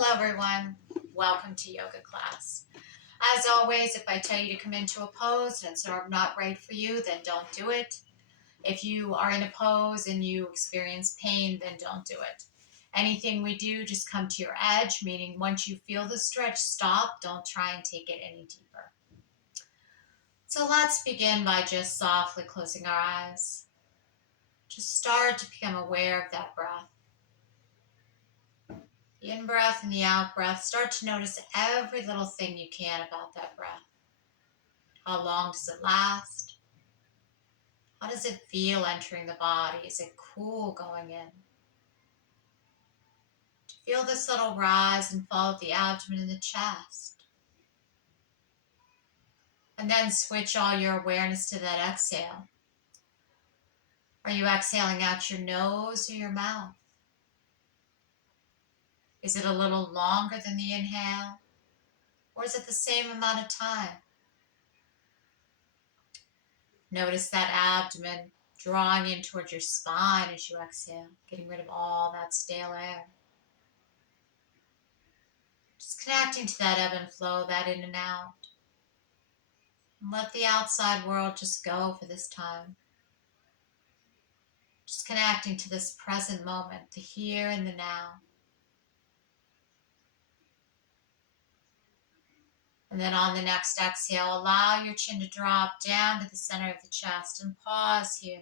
Hello everyone, welcome to yoga class. As always, if I tell you to come into a pose and it's not right for you, then don't do it. If you are in a pose and you experience pain, then don't do it. Anything we do, just come to your edge, meaning once you feel the stretch, stop. Don't try and take it any deeper. So let's begin by just softly closing our eyes. Just start to become aware of that breath. The in-breath and the out-breath, start to notice every little thing you can about that breath. How long does it last? How does it feel entering the body? Is it cool going in? Feel this little rise and fall of the abdomen and the chest. And then switch all your awareness to that exhale. Are you exhaling out your nose or your mouth? Is it a little longer than the inhale? Or is it the same amount of time? Notice that abdomen drawing in towards your spine as you exhale, getting rid of all that stale air. Just connecting to that ebb and flow, that in and out. And let the outside world just go for this time. Just connecting to this present moment, the here and the now. And then on the next exhale, allow your chin to drop down to the center of the chest and pause here.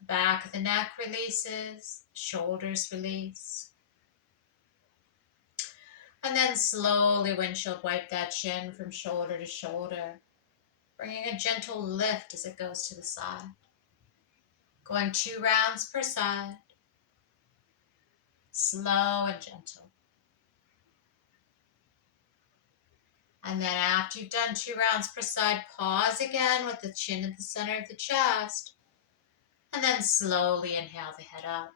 The back of the neck releases, shoulders release. And then slowly windshield wipe that chin from shoulder to shoulder, bringing a gentle lift as it goes to the side. Going 2 rounds per side, slow and gentle. And then after you've done 2 rounds per side, pause again with the chin at the center of the chest. And then slowly inhale the head up.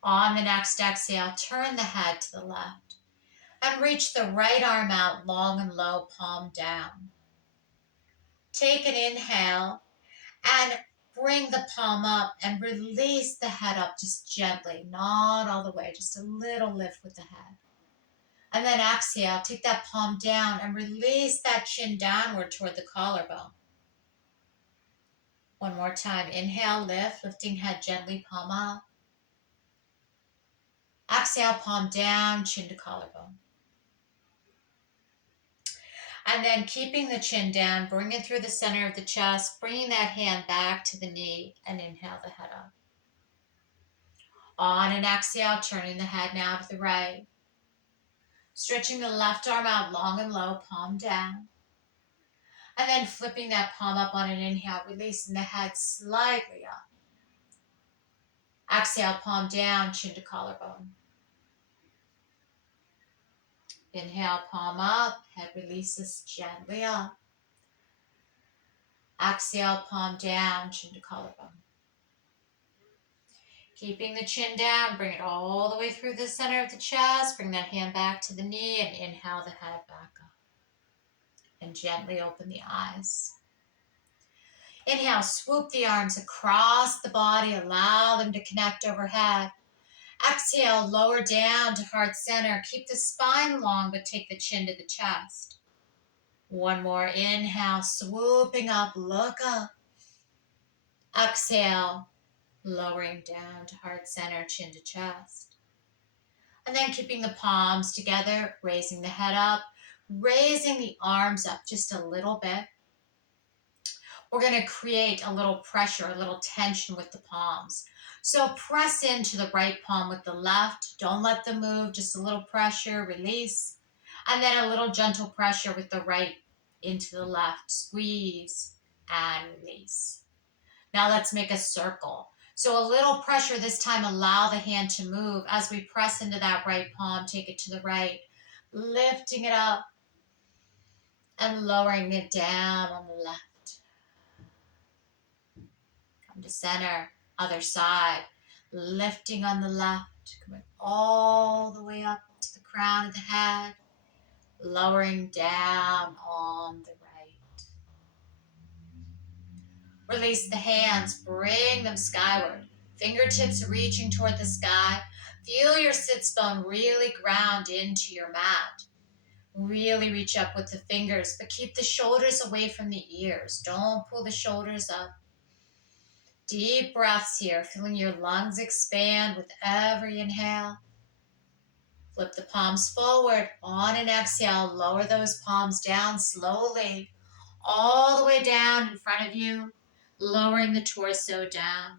On the next exhale, turn the head to the left and reach the right arm out long and low, palm down. Take an inhale and bring the palm up and release the head up just gently, not all the way, just a little lift with the head. And then exhale, take that palm down and release that chin downward toward the collarbone. One more time, inhale, lift, lifting head gently, palm up. Exhale, palm down, chin to collarbone. And then keeping the chin down, bring it through the center of the chest, bringing that hand back to the knee and inhale the head up. On an exhale, turning the head now to the right. Stretching the left arm out long and low, palm down. And then flipping that palm up on an inhale, releasing the head slightly up. Exhale, palm down, chin to collarbone. Inhale, palm up, head releases gently up. Exhale, palm down, chin to collarbone. Keeping the chin down, bring it all the way through the center of the chest. Bring that hand back to the knee and inhale the head back up. And gently open the eyes. Inhale, swoop the arms across the body. Allow them to connect overhead. Exhale, lower down to heart center. Keep the spine long, but take the chin to the chest. One more inhale, swooping up, look up. Exhale, lowering down to heart center, chin to chest. And then keeping the palms together, raising the head up, raising the arms up just a little bit. We're going to create a little pressure, a little tension with the palms. So press into the right palm with the left. Don't let them move, just a little pressure, release. And then a little gentle pressure with the right into the left. Squeeze and release. Now let's make a circle. So a little pressure this time, allow the hand to move. As we press into that right palm, take it to the right, lifting it up and lowering it down on the left. Come to center, other side, lifting on the left, coming all the way up to the crown of the head, lowering down on the right. Release the hands, bring them skyward. Fingertips reaching toward the sky. Feel your sits bone really ground into your mat. Really reach up with the fingers, but keep the shoulders away from the ears. Don't pull the shoulders up. Deep breaths here, feeling your lungs expand with every inhale. Flip the palms forward. On an exhale, lower those palms down slowly, all the way down in front of you, lowering the torso down.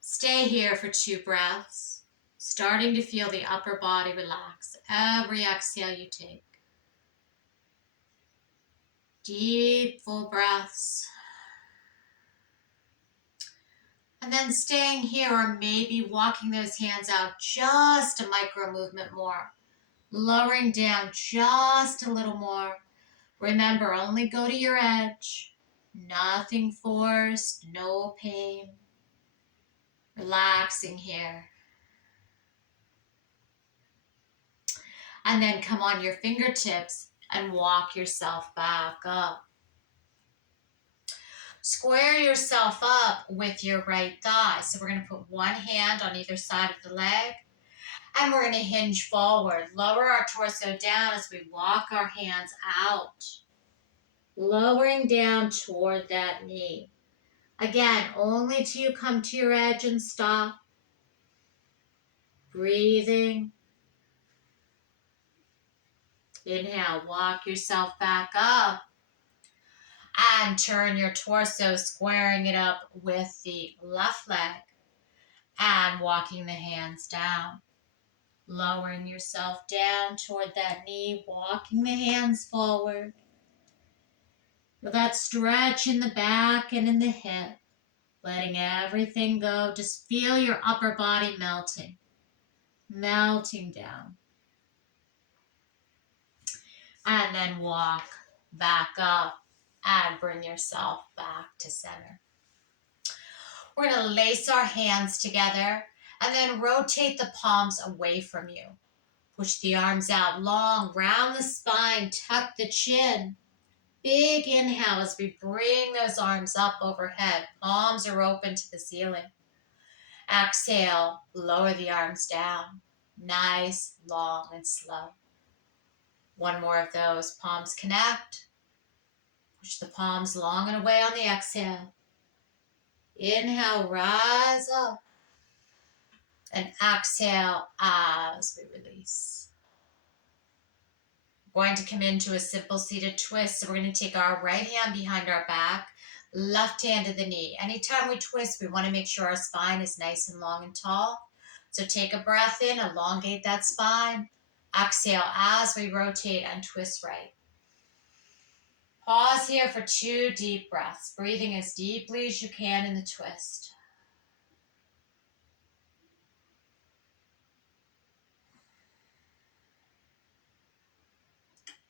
Stay here for 2 breaths, starting to feel the upper body relax every exhale you take. Deep, full breaths. And then staying here, or maybe walking those hands out just a micro movement more. Lowering down just a little more. Remember, only go to your edge. Nothing forced, no pain. Relaxing here. And then come on your fingertips and walk yourself back up. Square yourself up with your right thigh. So we're going to put one hand on either side of the leg. And we're going to hinge forward. Lower our torso down as we walk our hands out. Lowering down toward that knee. Again, only till you come to your edge and stop. Breathing. Inhale, walk yourself back up. And turn your torso, squaring it up with the left leg. And walking the hands down. Lowering yourself down toward that knee, walking the hands forward. Feel that stretch in the back and in the hip. Letting everything go. Just feel your upper body melting. Melting down. And then walk back up and bring yourself back to center. We're going to lace our hands together and then rotate the palms away from you. Push the arms out long, round the spine, tuck the chin. Big inhale as we bring those arms up overhead. Palms are open to the ceiling. Exhale, lower the arms down. Nice, long, and slow. One more of those. Palms connect. Push the palms long and away on the exhale. Inhale, rise up. And exhale as we release. We're going to come into a simple seated twist. So we're going to take our right hand behind our back, left hand to the knee. Anytime we twist, we want to make sure our spine is nice and long and tall. So take a breath in, elongate that spine. Exhale as we rotate and twist right. Pause here for 2 deep breaths, breathing as deeply as you can in the twist.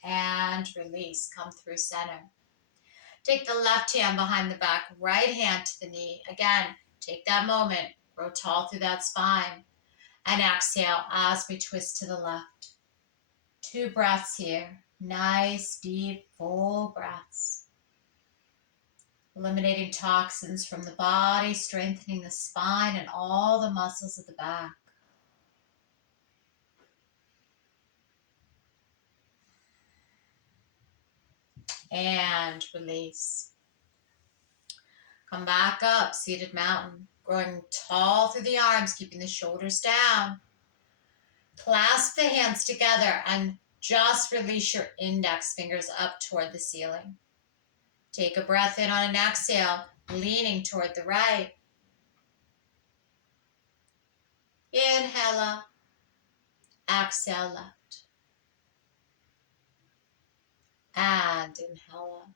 And release, come through center. Take the left hand behind the back, right hand to the knee. Again, take that moment, grow tall through that spine. And exhale as we twist to the left. 2 breaths here. Nice, deep, full breaths. Eliminating toxins from the body, strengthening the spine and all the muscles of the back. And release. Come back up, seated mountain. Growing tall through the arms, keeping the shoulders down. Clasp the hands together and just release your index fingers up toward the ceiling. Take a breath in on an exhale, leaning toward the right. Inhale up, exhale left. And inhale up.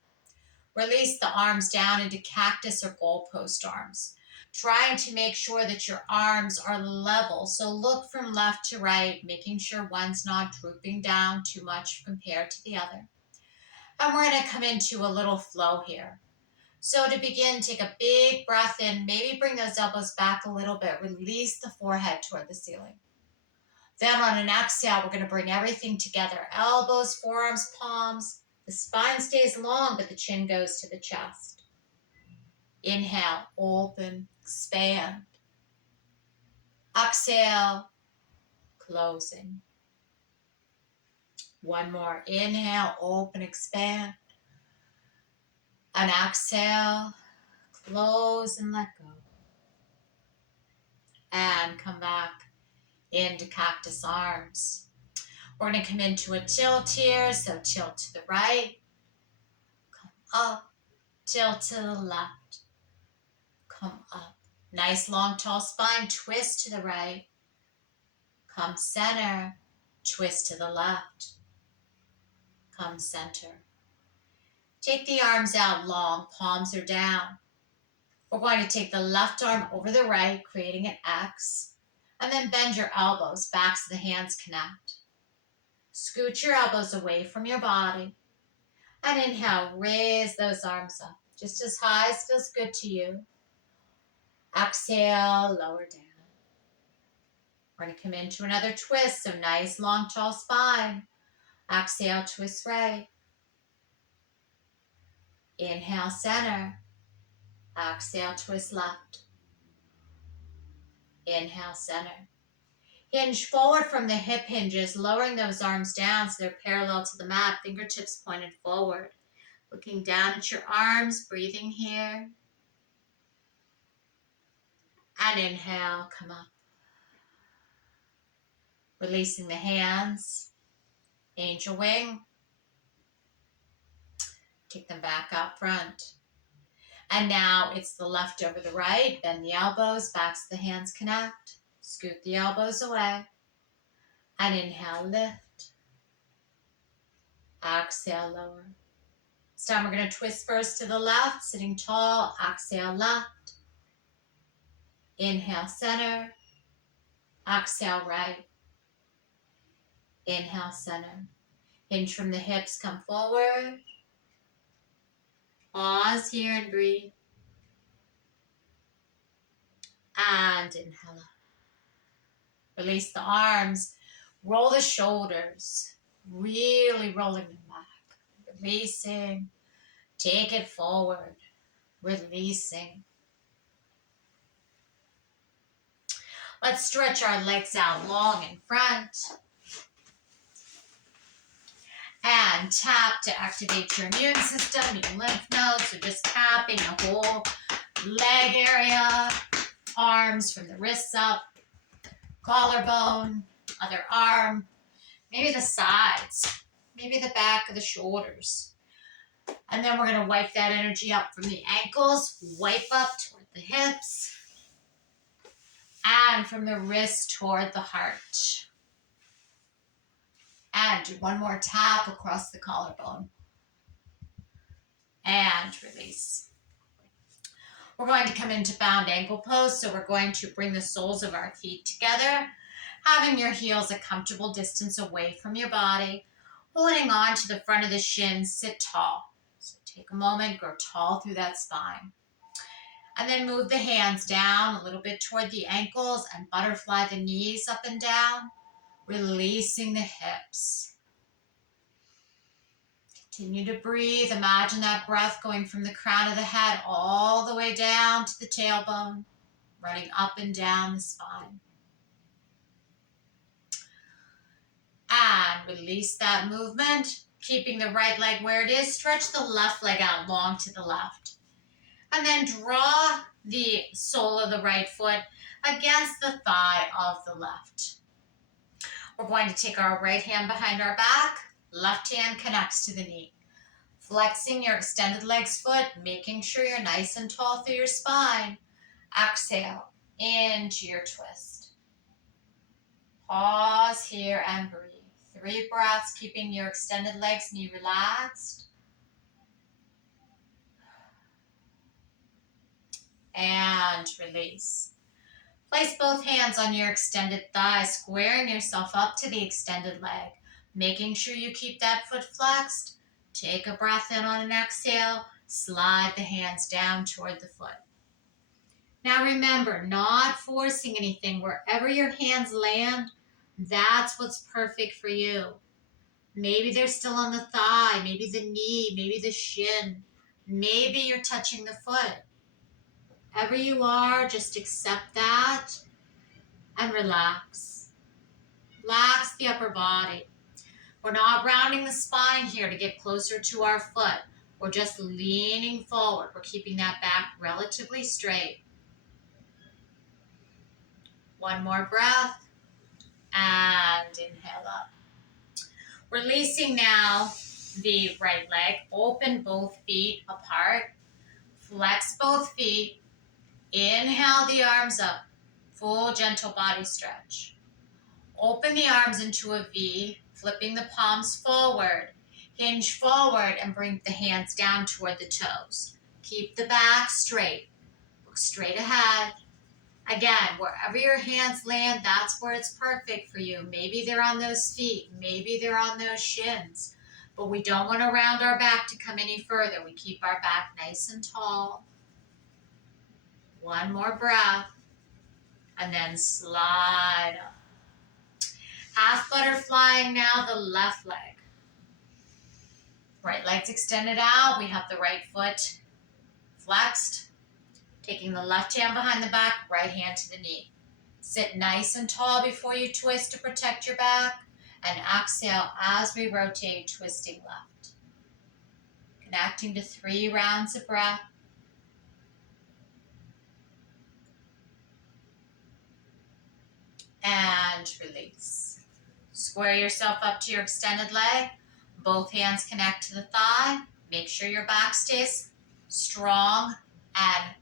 Release the arms down into cactus or goalpost arms, trying to make sure that your arms are level. So look from left to right, making sure one's not drooping down too much compared to the other. And we're going to come into a little flow here. So to begin, take a big breath in, maybe bring those elbows back a little bit, release the forehead toward the ceiling. Then on an exhale, we're going to bring everything together, elbows, forearms, palms. The spine stays long, but the chin goes to the chest. Inhale, open, expand. Exhale, closing. One more. Inhale, open, expand. And exhale, close and let go. And come back into cactus arms. We're going to come into a tilt here. So tilt to the right, come up, tilt to the left, come up. Nice long tall spine, twist to the right, come center, twist to the left, come center. Take the arms out long, palms are down. We're going to take the left arm over the right, creating an X, and then bend your elbows back so the hands connect. Scoot your elbows away from your body, and inhale, raise those arms up, just as high as feels good to you. Exhale, lower down. We're going to come into another twist, so nice, long, tall spine. Exhale, twist right. Inhale, center. Exhale, twist left. Inhale, center. Hinge forward from the hip hinges, lowering those arms down so they're parallel to the mat, fingertips pointed forward. Looking down at your arms, breathing here. And inhale, come up. Releasing the hands. Angel wing. Take them back out front. And now it's the left over the right. Bend the elbows, back so the hands connect. Scoot the elbows away. And inhale, lift. Exhale, lower. This time we're going to twist first to the left, sitting tall. Exhale, left. Inhale, center. Exhale, right. Inhale, center. Hinge from the hips, come forward. Pause here and breathe. And inhale. Release the arms. Roll the shoulders. Really rolling them back. Releasing. Take it forward. Releasing. Let's stretch our legs out long in front. And tap to activate your immune system, your lymph nodes. So just tapping the whole leg area, arms from the wrists up, collarbone, other arm, maybe the sides, maybe the back of the shoulders. And then we're going to wipe that energy up from the ankles, wipe up toward the hips, and from the wrist toward the heart. And do one more tap across the collarbone. And release. We're going to come into bound ankle pose. So we're going to bring the soles of our feet together, having your heels a comfortable distance away from your body, holding on to the front of the shins, sit tall. So take a moment, grow tall through that spine. And then move the hands down a little bit toward the ankles and butterfly the knees up and down, releasing the hips. Continue to breathe. Imagine that breath going from the crown of the head all the way down to the tailbone, running up and down the spine. And release that movement, keeping the right leg where it is. Stretch the left leg out long to the left. And then draw the sole of the right foot against the thigh of the left. We're going to take our right hand behind our back. Left hand connects to the knee. Flexing your extended legs foot, making sure you're nice and tall through your spine. Exhale into your twist. Pause here and breathe. 3 breaths, keeping your extended legs, knee relaxed. And release. Place both hands on your extended thigh, squaring yourself up to the extended leg, making sure you keep that foot flexed. Take a breath in on an exhale, slide the hands down toward the foot. Now remember, not forcing anything. Wherever your hands land, that's what's perfect for you. Maybe they're still on the thigh, maybe the knee, maybe the shin. Maybe you're touching the foot. Wherever you are, just accept that and relax. Relax the upper body. We're not rounding the spine here to get closer to our foot. We're just leaning forward. We're keeping that back relatively straight. One more breath and inhale up. Releasing now the right leg. Open both feet apart. Flex both feet. Inhale the arms up. Full gentle body stretch. Open the arms into a V, flipping the palms forward. Hinge forward and bring the hands down toward the toes. Keep the back straight. Look straight ahead. Again, wherever your hands land, that's where it's perfect for you. Maybe they're on those feet. Maybe they're on those shins. But we don't want to round our back to come any further. We keep our back nice and tall. One more breath. And then slide up. Half butterflying now the left leg. Right leg's extended out. We have the right foot flexed. Taking the left hand behind the back, right hand to the knee. Sit nice and tall before you twist to protect your back. And exhale as we rotate, twisting left. Connecting to 3 rounds of breath. And release. Square yourself up to your extended leg. Both hands connect to the thigh. Make sure your back stays strong and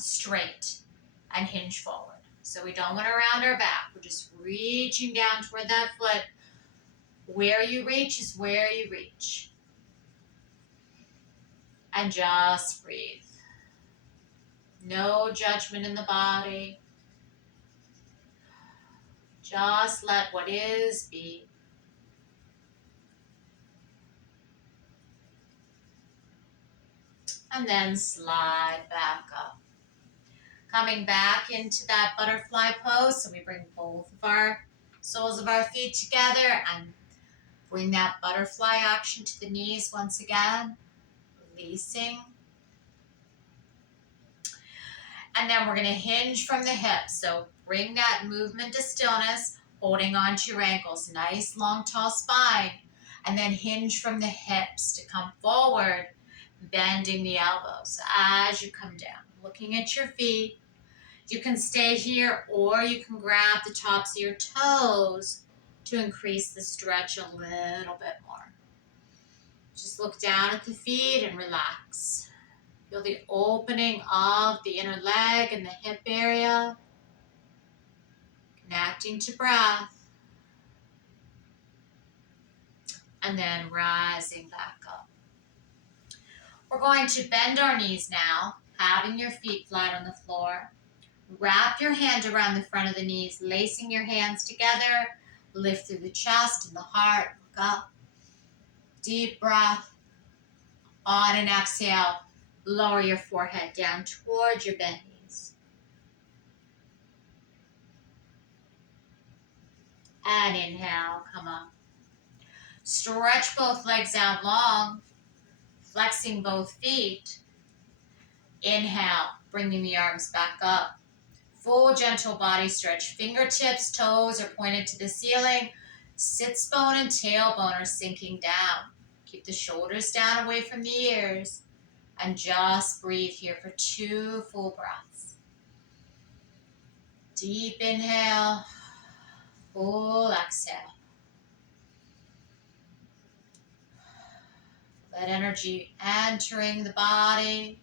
straight and hinge forward. So we don't want to round our back. We're just reaching down toward that foot. Where you reach is where you reach. And just breathe. No judgment in the body. Just let what is be. And then slide back up. Coming back into that butterfly pose. So we bring both of our soles of our feet together and bring that butterfly action to the knees once again. Releasing. And then we're going to hinge from the hips. So bring that movement to stillness, holding on to your ankles. Nice, long, tall spine. And then hinge from the hips to come forward, bending the elbows as you come down. Looking at your feet. You can stay here or you can grab the tops of your toes to increase the stretch a little bit more. Just look down at the feet and relax. Feel the opening of the inner leg and the hip area. Connecting to breath. And then rising back up. We're going to bend our knees now, having your feet flat on the floor. Wrap your hand around the front of the knees, lacing your hands together. Lift through the chest and the heart. Look up. Deep breath. On an exhale, lower your forehead down towards your bent knees. And inhale, come up. Stretch both legs out long, flexing both feet. Inhale, bringing the arms back up. Full gentle body stretch. Fingertips, toes are pointed to the ceiling. Sits bone and tailbone are sinking down. Keep the shoulders down away from the ears. And just breathe here for 2 full breaths. Deep inhale. Full exhale. Let energy entering the body.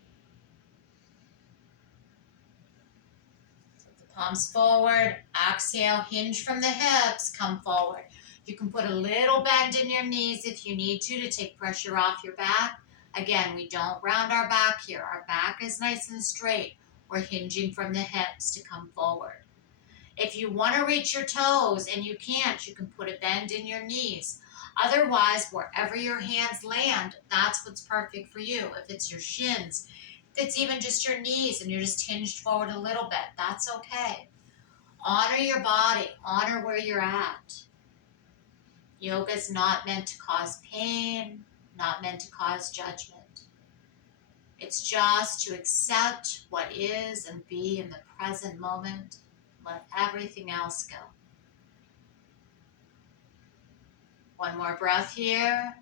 Palms forward, exhale, hinge from the hips, come forward. You can put a little bend in your knees if you need to take pressure off your back. Again, we don't round our back here. Our back is nice and straight. We're hinging from the hips to come forward. If you want to reach your toes and you can't, you can put a bend in your knees. Otherwise, wherever your hands land, that's what's perfect for you. If it's your shins, if it's even just your knees and you're just hinged forward a little bit, that's okay. Honor your body. Honor where you're at. Yoga is not meant to cause pain, not meant to cause judgment. It's just to accept what is and be in the present moment. Let everything else go. One more breath here.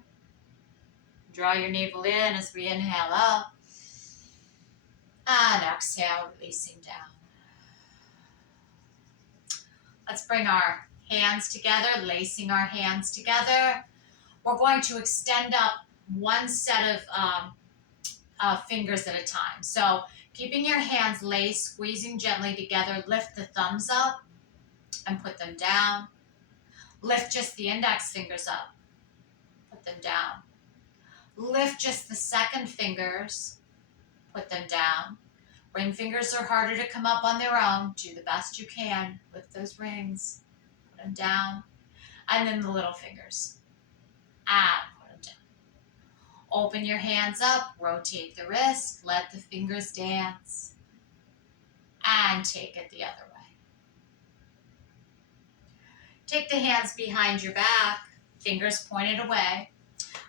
Draw your navel in as we inhale up. And exhale, releasing down. Let's bring our hands together, lacing our hands together. We're going to extend up one set of fingers at a time. So keeping your hands laced, squeezing gently together, lift the thumbs up and put them down. Lift just the index fingers up, put them down. Lift just the second fingers, put them down. Ring fingers are harder to come up on their own. Do the best you can. Lift those rings, put them down. And then the little fingers. And put them down. Open your hands up, rotate the wrist, let the fingers dance. And take it the other way. Take the hands behind your back, fingers pointed away.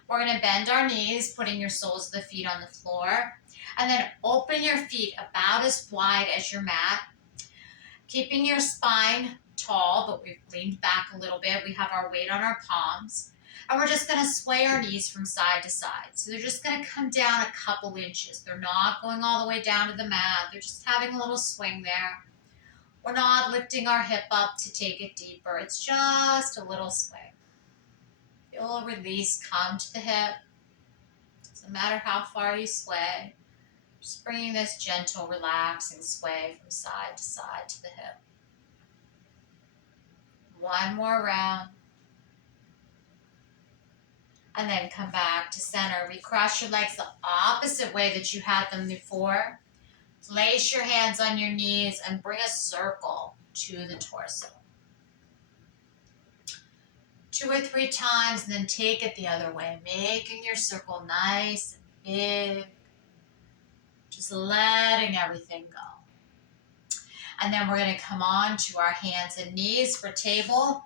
We're going to bend our knees, putting your soles of the feet on the floor. And then open your feet about as wide as your mat. Keeping your spine tall, but we've leaned back a little bit. We have our weight on our palms. And we're just going to sway our knees from side to side. So they're just going to come down a couple inches. They're not going all the way down to the mat. They're just having a little swing there. We're not lifting our hip up to take it deeper. It's just a little swing. Feel a release come to the hip. Doesn't matter how far you sway. Just bringing this gentle, relaxing sway from side to the hip. One more round. And then come back to center. Recross your legs the opposite way that you had them before. Place your hands on your knees and bring a circle to the torso. 2 or 3 times, and then take it the other way, making your circle nice and big. Just letting everything go. And then we're going to come on to our hands and knees for table.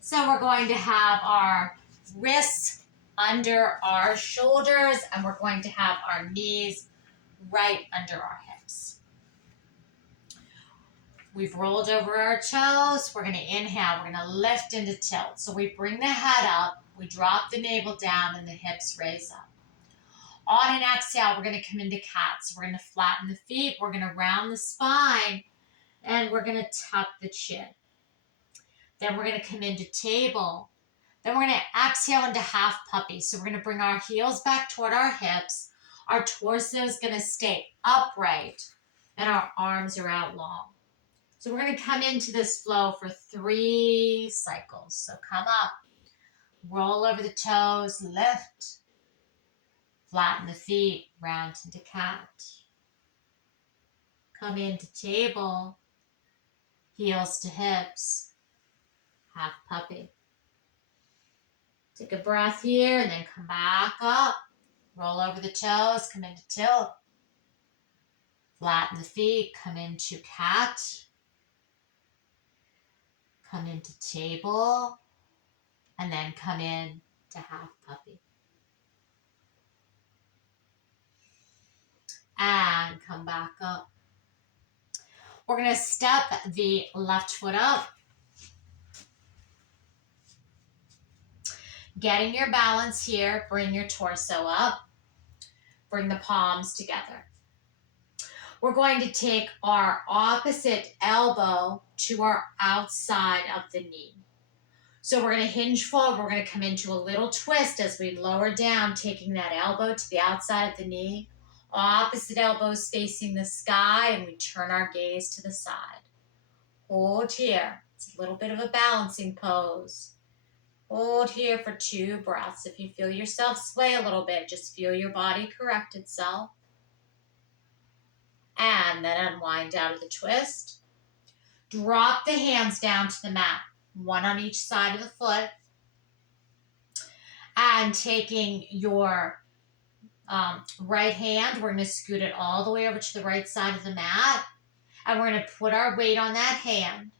So we're going to have our wrists under our shoulders, and we're going to have our knees right under our hips. We've rolled over our toes. We're going to inhale. We're going to lift into tilt. So we bring the head up. We drop the navel down and the hips raise up. On an exhale, we're going to come into cat. So we're going to flatten the feet. We're going to round the spine. And we're going to tuck the chin. Then we're going to come into table. Then we're going to exhale into half puppy. So we're going to bring our heels back toward our hips. Our torso is going to stay upright. And our arms are out long. So we're going to come into this flow for 3 cycles. So come up, roll over the toes, lift, flatten the feet, round into cat. Come into table, heels to hips, half puppy. Take a breath here and then come back up, roll over the toes, come into tilt, flatten the feet, come into cat. Come into table, and then come in to half puppy. And come back up. We're going to step the left foot up. Getting your balance here, bring your torso up. Bring the palms together. We're going to take our opposite elbow to our outside of the knee. So we're going to hinge forward. We're going to come into a little twist as we lower down, taking that elbow to the outside of the knee. Opposite elbows facing the sky, and we turn our gaze to the side. Hold here. It's a little bit of a balancing pose. Hold here for 2 breaths. If you feel yourself sway a little bit, just feel your body correct itself. And then unwind out of the twist. Drop the hands down to the mat, one on each side of the foot. And taking your right hand, we're going to scoot it all the way over to the right side of the mat. And we're going to put our weight on that hand.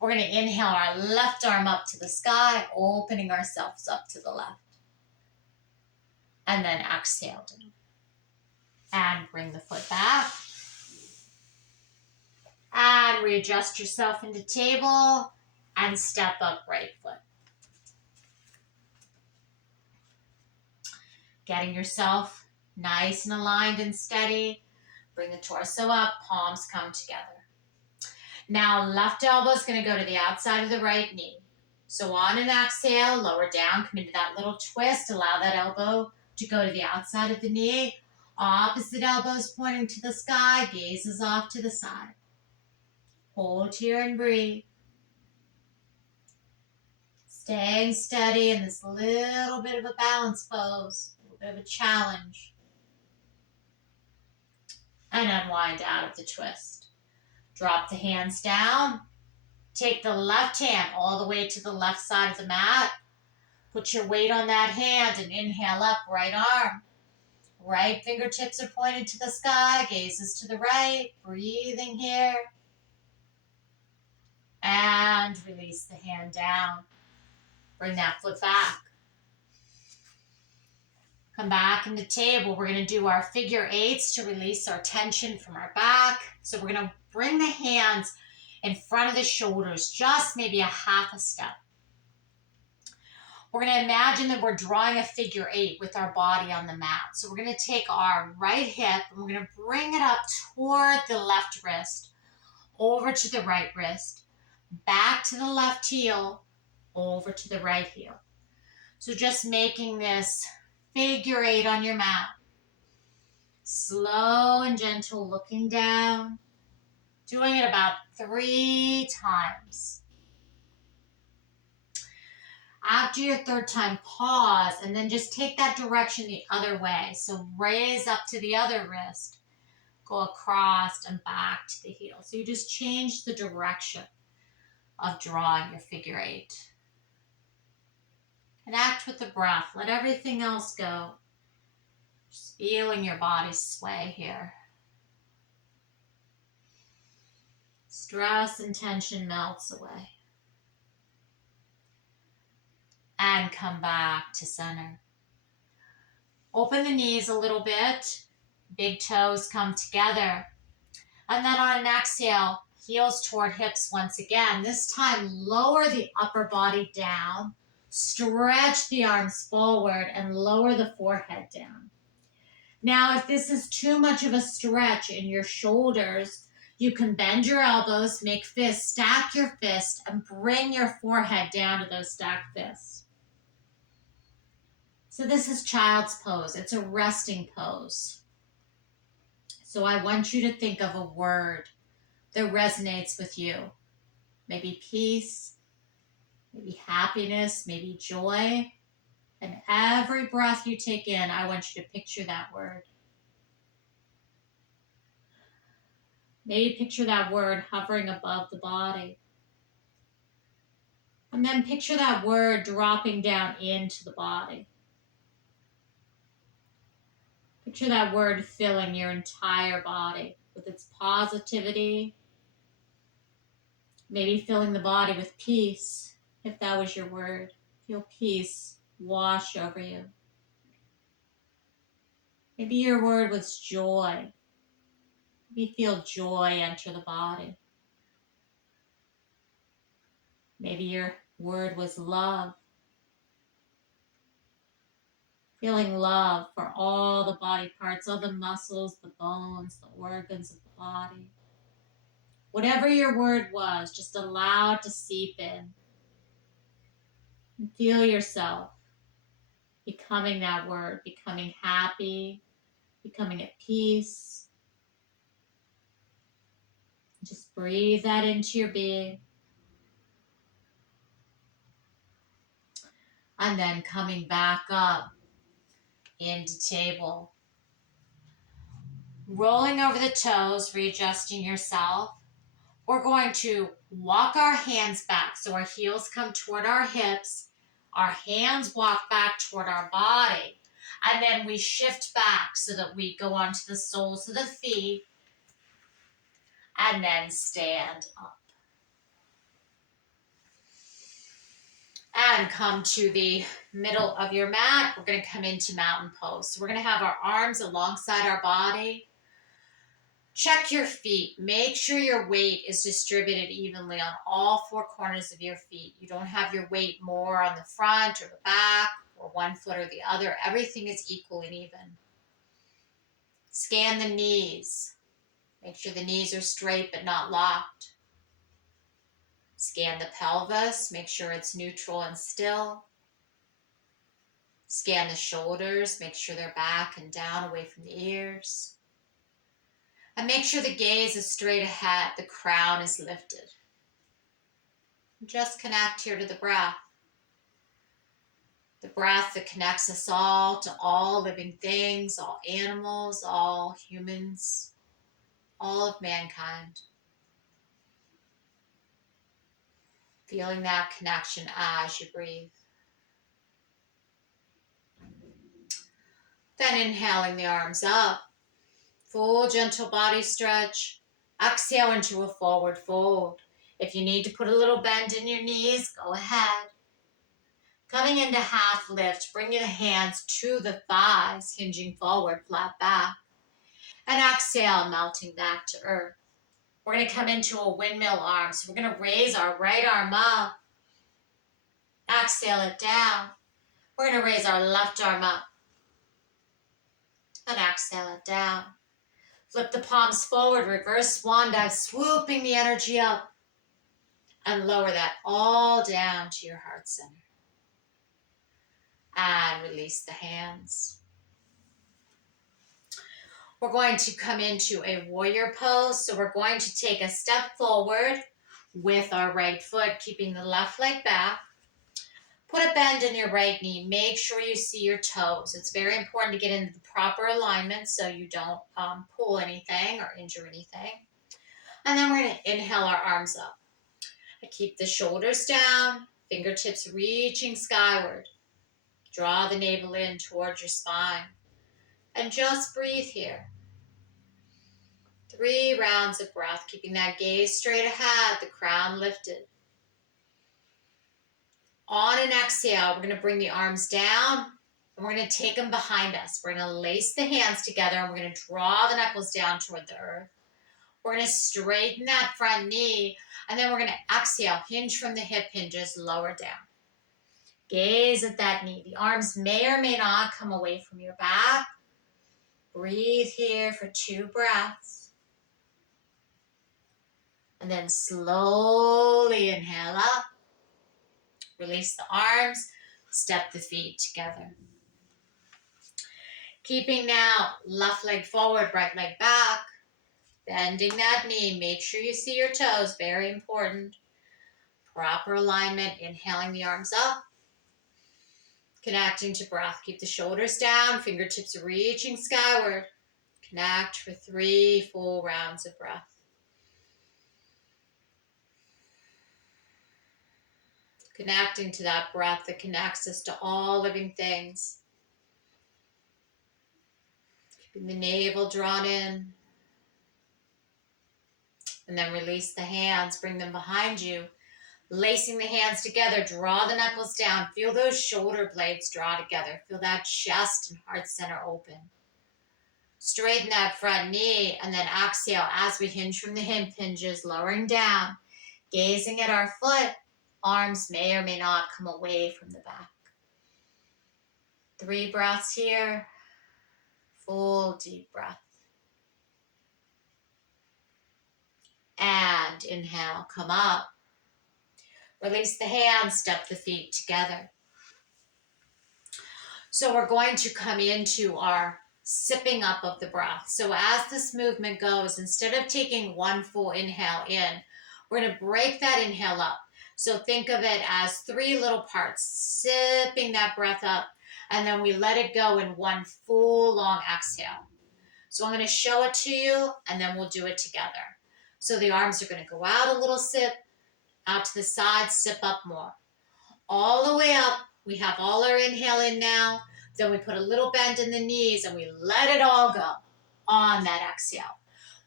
We're going to inhale our left arm up to the sky, opening ourselves up to the left. And then exhale down. And bring the foot back. And readjust yourself into table and step up right foot. Getting yourself nice and aligned and steady. Bring the torso up, palms come together. Now left elbow is going to go to the outside of the right knee. So on an exhale, lower down, come into that little twist. Allow that elbow to go to the outside of the knee. Opposite elbows pointing to the sky, gazes off to the side. Hold here and breathe. Staying steady in this little bit of a balance pose, a little bit of a challenge. And unwind out of the twist. Drop the hands down. Take the left hand all the way to the left side of the mat. Put your weight on that hand and inhale up, right arm. Right fingertips are pointed to the sky, gazes to the right, breathing here. And release the hand down. Bring that foot back. Come back into table. We're going to do our figure eights to release our tension from our back. So we're going to bring the hands in front of the shoulders, just maybe a half a step. We're going to imagine that we're drawing a figure eight with our body on the mat. So we're going to take our right hip and we're going to bring it up toward the left wrist, over to the right wrist, back to the left heel, over to the right heel. So just making this figure eight on your mat. Slow and gentle, looking down. Doing it about 3 times. After your third time, pause and then just take that direction the other way. So raise up to the other wrist, go across and back to the heel. So you just change the direction of drawing your figure eight. Connect with the breath. Let everything else go. Just feeling your body sway here. Stress and tension melts away. And come back to center. Open the knees a little bit. Big toes come together. And then on an exhale, heels toward hips once again. This time, lower the upper body down. Stretch the arms forward and lower the forehead down. Now, if this is too much of a stretch in your shoulders, you can bend your elbows, make fists, stack your fist, and bring your forehead down to those stacked fists. So this is child's pose. It's a resting pose. So I want you to think of a word that resonates with you. Maybe peace, maybe happiness, maybe joy. And every breath you take in, I want you to picture that word. Maybe picture that word hovering above the body. And then picture that word dropping down into the body. Picture that word filling your entire body with its positivity. Maybe filling the body with peace, if that was your word. Feel peace wash over you. Maybe your word was joy. Maybe feel joy enter the body. Maybe your word was love. Feeling love for all the body parts, all the muscles, the bones, the organs of the body. Whatever your word was, just allow it to seep in. And feel yourself becoming that word, becoming happy, becoming at peace. Just breathe that into your being. And then coming back up into table. Rolling over the toes, readjusting yourself. We're going to walk our hands back. So our heels come toward our hips. Our hands walk back toward our body. And then we shift back so that we go onto the soles of the feet. And then stand up. And come to the middle of your mat. We're going to come into mountain pose. So we're going to have our arms alongside our body. Check your feet. Make sure your weight is distributed evenly on all four corners of your feet. You don't have your weight more on the front or the back or one foot or the other. Everything is equal and even. Scan the knees. Make sure the knees are straight but not locked. Scan the pelvis. Make sure it's neutral and still. Scan the shoulders. Make sure they're back and down away from the ears. And make sure the gaze is straight ahead, the crown is lifted. Just connect here to the breath. The breath that connects us all to all living things, all animals, all humans, all of mankind. Feeling that connection as you breathe. Then inhaling the arms up. Full gentle body stretch. Exhale into a forward fold. If you need to put a little bend in your knees, go ahead. Coming into half lift, bringing the hands to the thighs, hinging forward, flat back. And exhale, melting back to earth. We're going to come into a windmill arm. So we're going to raise our right arm up. Exhale it down. We're going to raise our left arm up. And exhale it down. Flip the palms forward, reverse swan dive, swooping the energy up. And lower that all down to your heart center. And release the hands. We're going to come into a warrior pose. So we're going to take a step forward with our right foot, keeping the left leg back. Put a bend in your right knee. Make sure you see your toes. It's very important to get into the proper alignment so you don't pull anything or injure anything. And then we're going to inhale our arms up. Keep the shoulders down, fingertips reaching skyward. Draw the navel in towards your spine. And just breathe here. 3 rounds of breath, keeping that gaze straight ahead, the crown lifted. On an exhale, we're going to bring the arms down and we're going to take them behind us. We're going to lace the hands together and we're going to draw the knuckles down toward the earth. We're going to straighten that front knee and then we're going to exhale, hinge from the hip hinges, lower down. Gaze at that knee. The arms may or may not come away from your back. Breathe here for 2 breaths. And then slowly inhale up. Release the arms. Step the feet together. Keeping now left leg forward, right leg back. Bending that knee. Make sure you see your toes. Very important. Proper alignment. Inhaling the arms up. Connecting to breath. Keep the shoulders down. Fingertips reaching skyward. Connect for 3 full rounds of breath. Connecting to that breath that connects us to all living things. Keeping the navel drawn in. And then release the hands, bring them behind you. Lacing the hands together, draw the knuckles down. Feel those shoulder blades draw together. Feel that chest and heart center open. Straighten that front knee and then exhale as we hinge from the hip hinges, lowering down. Gazing at our foot. Arms may or may not come away from the back. 3 breaths here. Full deep breath. And inhale, come up. Release the hands, step the feet together. So we're going to come into our sipping up of the breath. So as this movement goes, instead of taking 1 full inhale in, we're going to break that inhale up. So think of it as 3 little parts, sipping that breath up, and then we let it go in 1 full long exhale. So I'm going to show it to you, and then we'll do it together. So the arms are going to go out a little sip, out to the side, sip up more. All the way up, we have all our inhale in now. Then we put a little bend in the knees, and we let it all go on that exhale.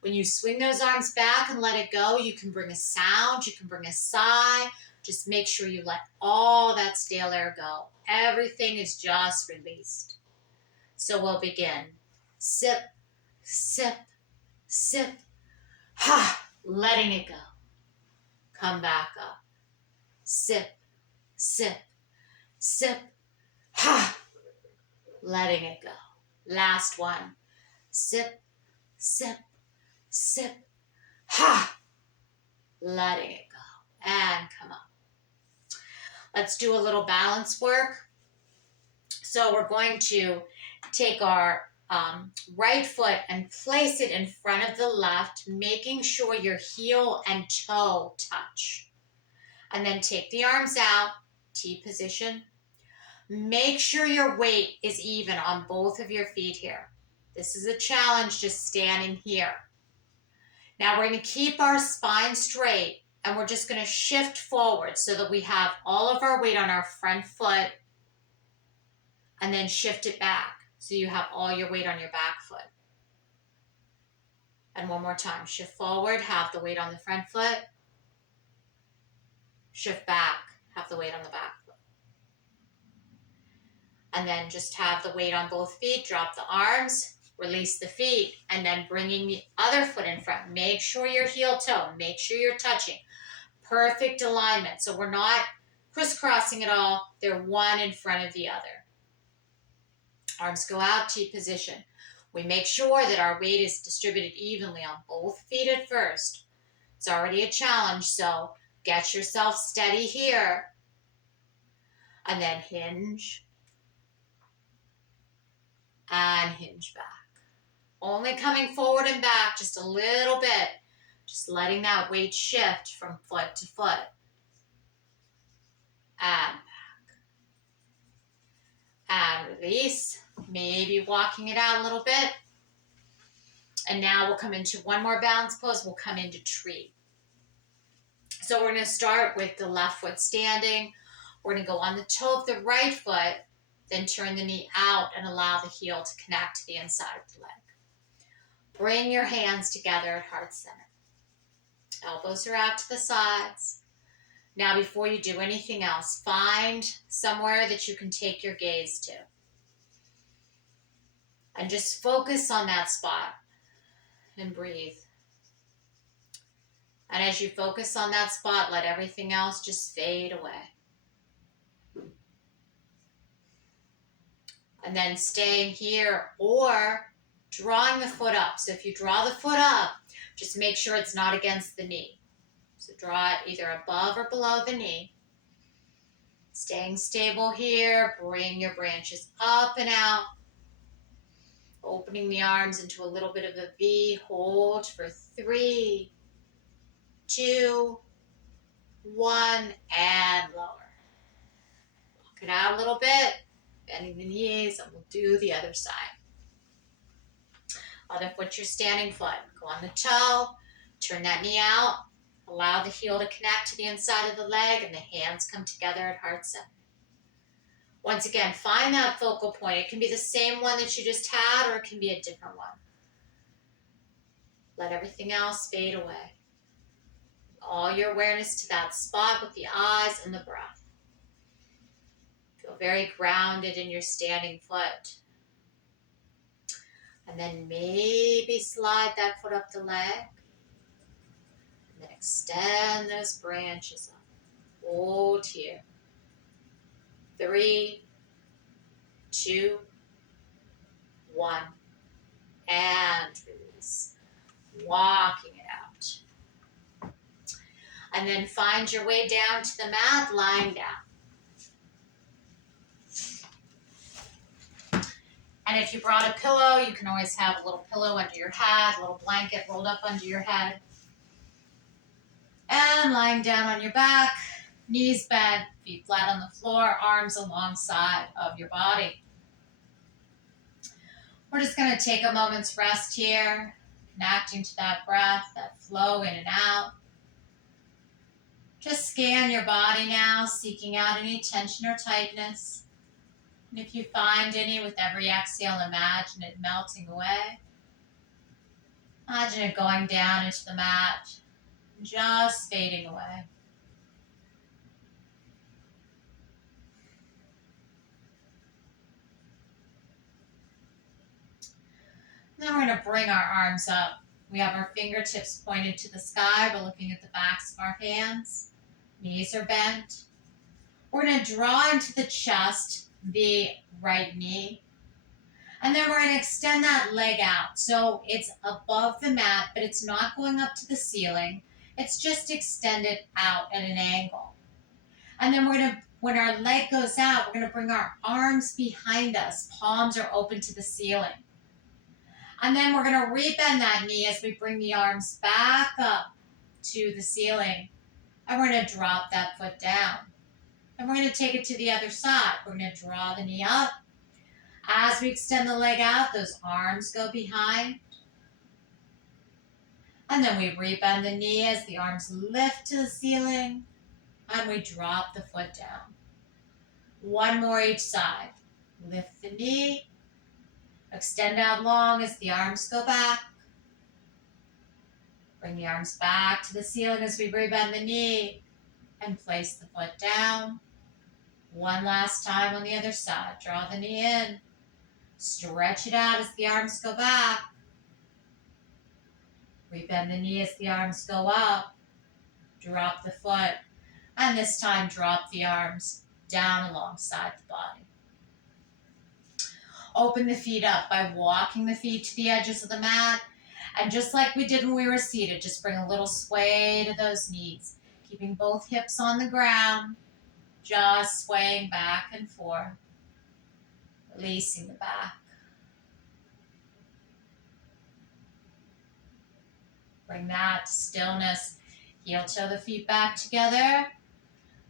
When you swing those arms back and let it go, you can bring a sound, you can bring a sigh, Just make sure you let all that stale air go. Everything is just released. So we'll begin. Sip, sip, sip. Ha! Letting it go. Come back up. Sip, sip, sip. Ha! Letting it go. Last one. Sip, sip, sip. Ha! Letting it go. And come up. Let's do a little balance work. So we're going to take our right foot and place it in front of the left, making sure your heel and toe touch. And then take the arms out, T position. Make sure your weight is even on both of your feet here. This is a challenge just standing here. Now we're going to keep our spine straight and we're just going to shift forward so that we have all of our weight on our front foot and then shift it back so you have all your weight on your back foot. And one more time, shift forward, have the weight on the front foot, shift back, have the weight on the back foot. And then just have the weight on both feet, drop the arms, release the feet, and then bringing the other foot in front. Make sure your heel toe, make sure you're touching. Perfect alignment. So we're not crisscrossing at all. They're one in front of the other. Arms go out, T position. We make sure that our weight is distributed evenly on both feet at first. It's already a challenge, so get yourself steady here. And then hinge. And hinge back. Only coming forward and back just a little bit. Just letting that weight shift from foot to foot. And back. And release. Maybe walking it out a little bit. And now we'll come into one more balance pose. We'll come into tree. So we're going to start with the left foot standing. We're going to go on the toe of the right foot. Then turn the knee out and allow the heel to connect to the inside of the leg. Bring your hands together at heart center. Elbows are out to the sides. Now before you do anything else, find somewhere that you can take your gaze to. And just focus on that spot and breathe. And as you focus on that spot, let everything else just fade away. And then staying here or drawing the foot up. So if you draw the foot up, just make sure it's not against the knee. So draw it either above or below the knee. Staying stable here, bring your branches up and out. Opening the arms into a little bit of a V. Hold for 3, 2, 1, and lower. Walk it out a little bit, bending the knees, and we'll do the other side. Other foot, your standing foot. Go on the toe, turn that knee out, allow the heel to connect to the inside of the leg, and the hands come together at heart center. Once again, find that focal point. It can be the same one that you just had, or it can be a different one. Let everything else fade away. All your awareness to that spot with the eyes and the breath. Feel very grounded in your standing foot. And then maybe slide that foot up the leg. And then extend those branches up. Hold here. 3, 2, 1. And release. Walking it out. And then find your way down to the mat, lying down. And if you brought a pillow, you can always have a little pillow under your head, a little blanket rolled up under your head. And lying down on your back, knees bent, feet flat on the floor, arms alongside of your body. We're just going to take a moment's rest here, connecting to that breath, that flow in and out. Just scan your body now, seeking out any tension or tightness. And if you find any with every exhale, imagine it melting away. Imagine it going down into the mat, just fading away. And then we're going to bring our arms up. We have our fingertips pointed to the sky. We're looking at the backs of our hands. Knees are bent. We're going to draw into the chest the right knee. And then we're going to extend that leg out. So it's above the mat, but it's not going up to the ceiling. It's just extended out at an angle. And then we're going to, when our leg goes out, we're going to bring our arms behind us. Palms are open to the ceiling. And then we're going to rebend that knee as we bring the arms back up to the ceiling. And we're going to drop that foot down. And we're going to take it to the other side. We're going to draw the knee up. As we extend the leg out, those arms go behind. And then we rebend the knee as the arms lift to the ceiling. And we drop the foot down. One more each side. Lift the knee. Extend out long as the arms go back. Bring the arms back to the ceiling as we rebend the knee. And place the foot down. One last time on the other side. Draw the knee in. Stretch it out as the arms go back. Rebend the knee as the arms go up. Drop the foot. And this time drop the arms down alongside the body. Open the feet up by walking the feet to the edges of the mat. And just like we did when we were seated, just bring a little sway to those knees. Keeping both hips on the ground. Just swaying back and forth. Releasing the back. Bring that to stillness. Heel toe the feet back together.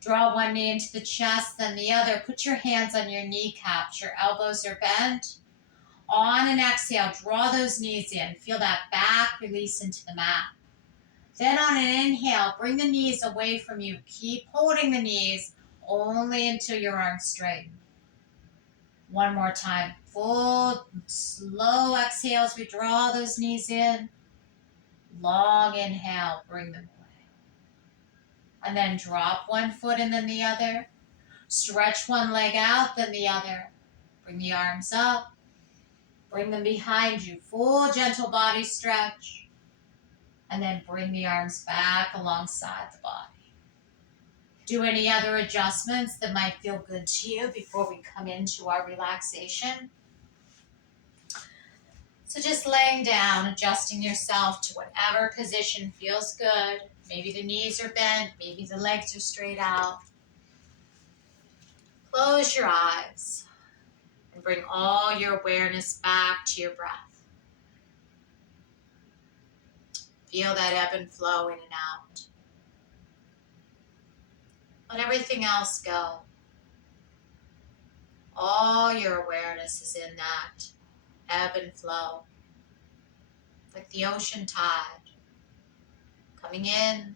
Draw one knee into the chest, then the other. Put your hands on your kneecaps. Your elbows are bent. On an exhale, draw those knees in. Feel that back release into the mat. Then on an inhale, bring the knees away from you. Keep holding the knees only until your arms straighten. One more time. Full, slow exhale as we draw those knees in. Long inhale, bring them away. And then drop one foot and then the other. Stretch one leg out, then the other. Bring the arms up. Bring them behind you. Full gentle body stretch. And then bring the arms back alongside the body. Do any other adjustments that might feel good to you before we come into our relaxation. So just laying down, adjusting yourself to whatever position feels good. Maybe the knees are bent, maybe the legs are straight out. Close your eyes and bring all your awareness back to your breath. Feel that ebb and flow in and out. Let everything else go. All your awareness is in that ebb and flow. Like the ocean tide. Coming in,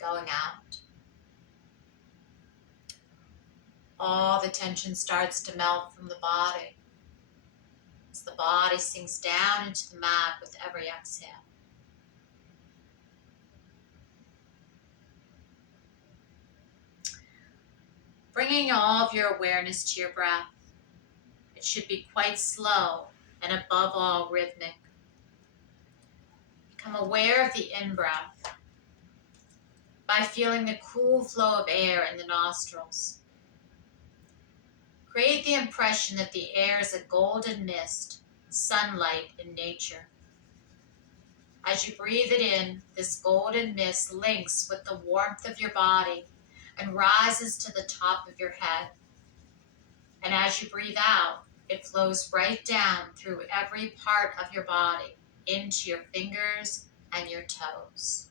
going out. All the tension starts to melt from the body. As the body sinks down into the mat with every exhale. Bringing all of your awareness to your breath. It should be quite slow and above all rhythmic. Become aware of the in-breath by feeling the cool flow of air in the nostrils. Create the impression that the air is a golden mist, sunlight in nature. As you breathe it in, this golden mist links with the warmth of your body and rises to the top of your head. And as you breathe out, it flows right down through every part of your body, into your fingers and your toes.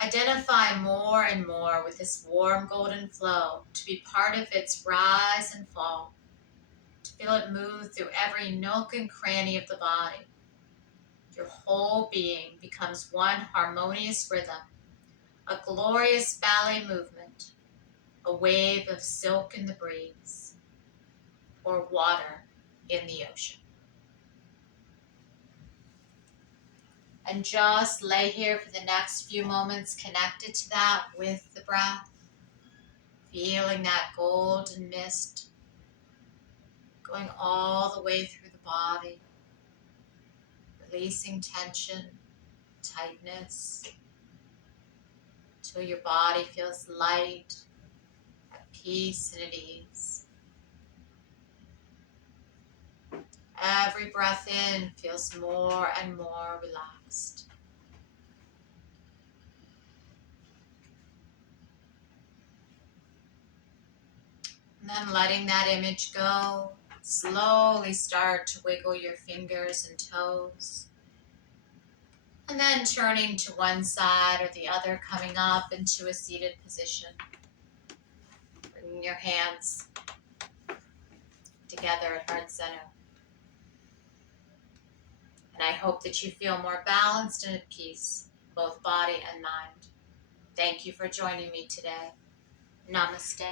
Identify more and more with this warm golden flow to be part of its rise and fall, to feel it move through every nook and cranny of the body. Your whole being becomes one harmonious rhythm, a glorious ballet movement, a wave of silk in the breeze, or water in the ocean. And just lay here for the next few moments connected to that with the breath, feeling that golden mist going all the way through the body, releasing tension, tightness, until your body feels light, at peace and at ease. Every breath in feels more and more relaxed. And then letting that image go, slowly start to wiggle your fingers and toes. And then turning to one side or the other, coming up into a seated position. Bringing your hands together at heart center. And I hope that you feel more balanced and at peace, both body and mind. Thank you for joining me today. Namaste.